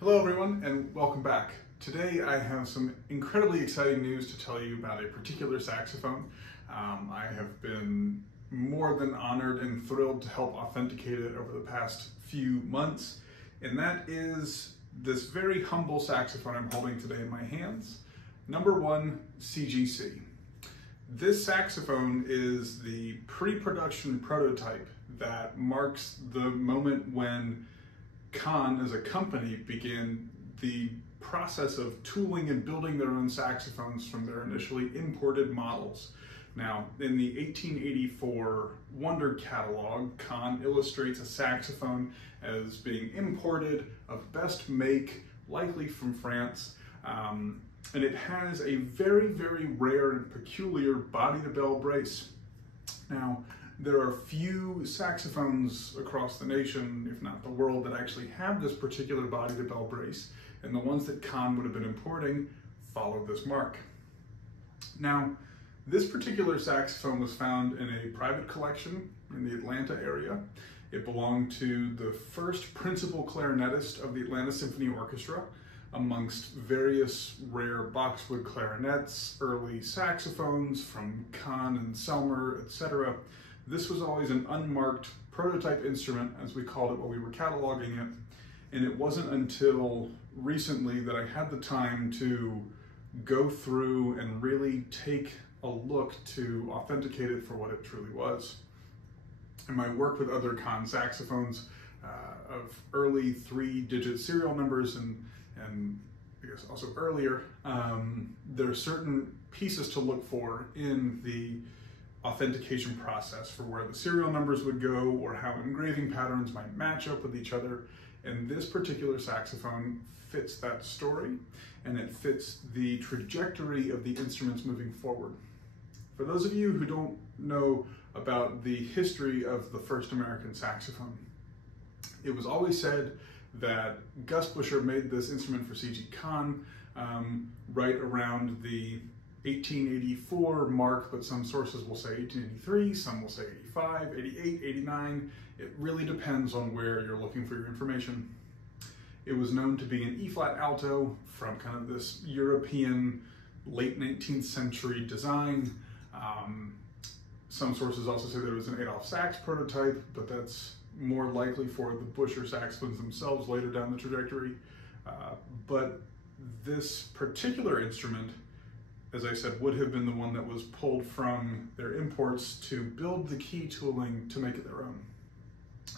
Hello everyone and welcome back. Today I have some incredibly exciting news to tell you about a particular saxophone. I have been more than honored and thrilled to help authenticate it over the past few months, and that is this very humble saxophone I'm holding today in my hands, number 1 C.G.C. This saxophone is the pre-production prototype that marks the moment when Conn as a company began the process of tooling and building their own saxophones from their initially imported models. Now, in the 1884 Wonder catalog, Conn illustrates a saxophone as being imported, of best make, likely from France, and it has a very, very rare and peculiar body-to-bell brace. Now, there are few saxophones across the nation, if not the world, that actually have this particular body-to-bell brace, and the ones that Conn would have been importing followed this mark. Now, this particular saxophone was found in a private collection in the Atlanta area. It belonged to the first principal clarinetist of the Atlanta Symphony Orchestra, amongst various rare boxwood clarinets, early saxophones from Conn and Selmer, etc. This was always an unmarked prototype instrument, as we called it while we were cataloging it, and it wasn't until recently that I had the time to go through and really take a look to authenticate it for what it truly was. In my work with other Conn saxophones of early 3-digit serial numbers and I guess also earlier, there are certain pieces to look for in the authentication process for where the serial numbers would go or how engraving patterns might match up with each other. And this particular saxophone fits that story, and it fits the trajectory of the instruments moving forward. For those of you who don't know about the history of the first American saxophone, it was always said that Gus Buescher made this instrument for C.G. Conn right around the 1884 mark, but some sources will say 1883, some will say 85, 88, 89. It really depends on where you're looking for your information. It was known to be an E-flat alto from kind of this European late 19th century design. Some sources also say there was an Adolph Sax prototype, but that's more likely for the Buescher saxophones themselves later down the trajectory. But this particular instrument, as I said, would have been the one that was pulled from their imports to build the key tooling to make it their own.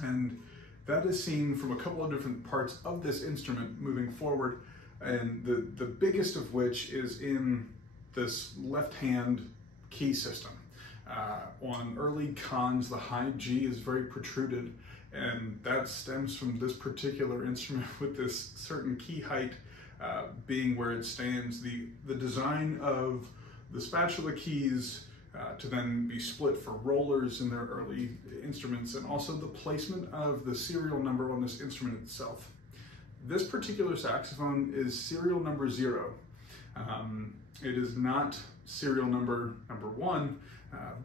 And that is seen from a couple of different parts of this instrument moving forward, and the biggest of which is in this left-hand key system. On early Conns, the high G is very protruded, and that stems from this particular instrument with this certain key height being where it stands. The design of the spatula keys to then be split for rollers in their early instruments, and also the placement of the serial number on this instrument itself. This particular saxophone is serial number 0. It is not serial number 1,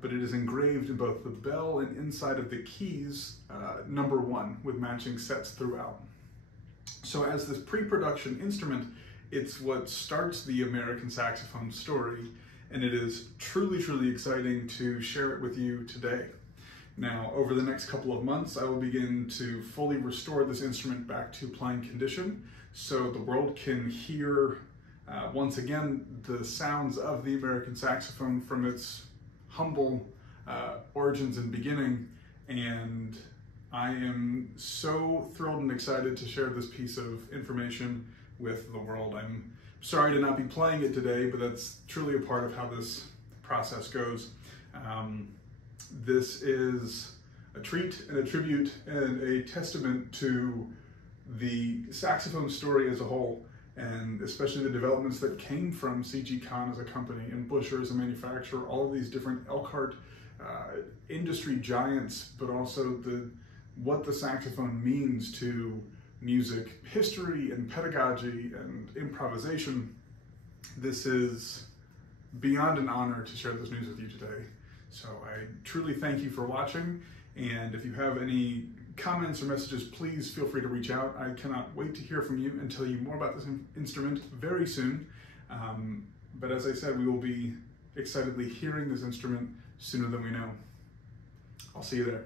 but it is engraved in both the bell and inside of the keys number 1 with matching sets throughout. So as this pre-production instrument, it's what starts the American saxophone story, and it is truly, truly exciting to share it with you today. Now, over the next couple of months, I will begin to fully restore this instrument back to playing condition so the world can hear once again the sounds of the American saxophone from its humble origins and beginning. And I am so thrilled and excited to share this piece of information with the world. I'm sorry to not be playing it today, but that's truly a part of how this process goes. This is a treat and a tribute and a testament to the saxophone story as a whole, and especially the developments that came from C.G. Conn as a company and Buescher as a manufacturer, all of these different Elkhart industry giants, but also what the saxophone means to music history and pedagogy and improvisation. This is beyond an honor to share this news with you today. So I truly thank you for watching, and if you have any comments or messages, please feel free to reach out. I cannot wait to hear from you and tell you more about this instrument very soon. But as I said, we will be excitedly hearing this instrument sooner than we know. I'll see you there.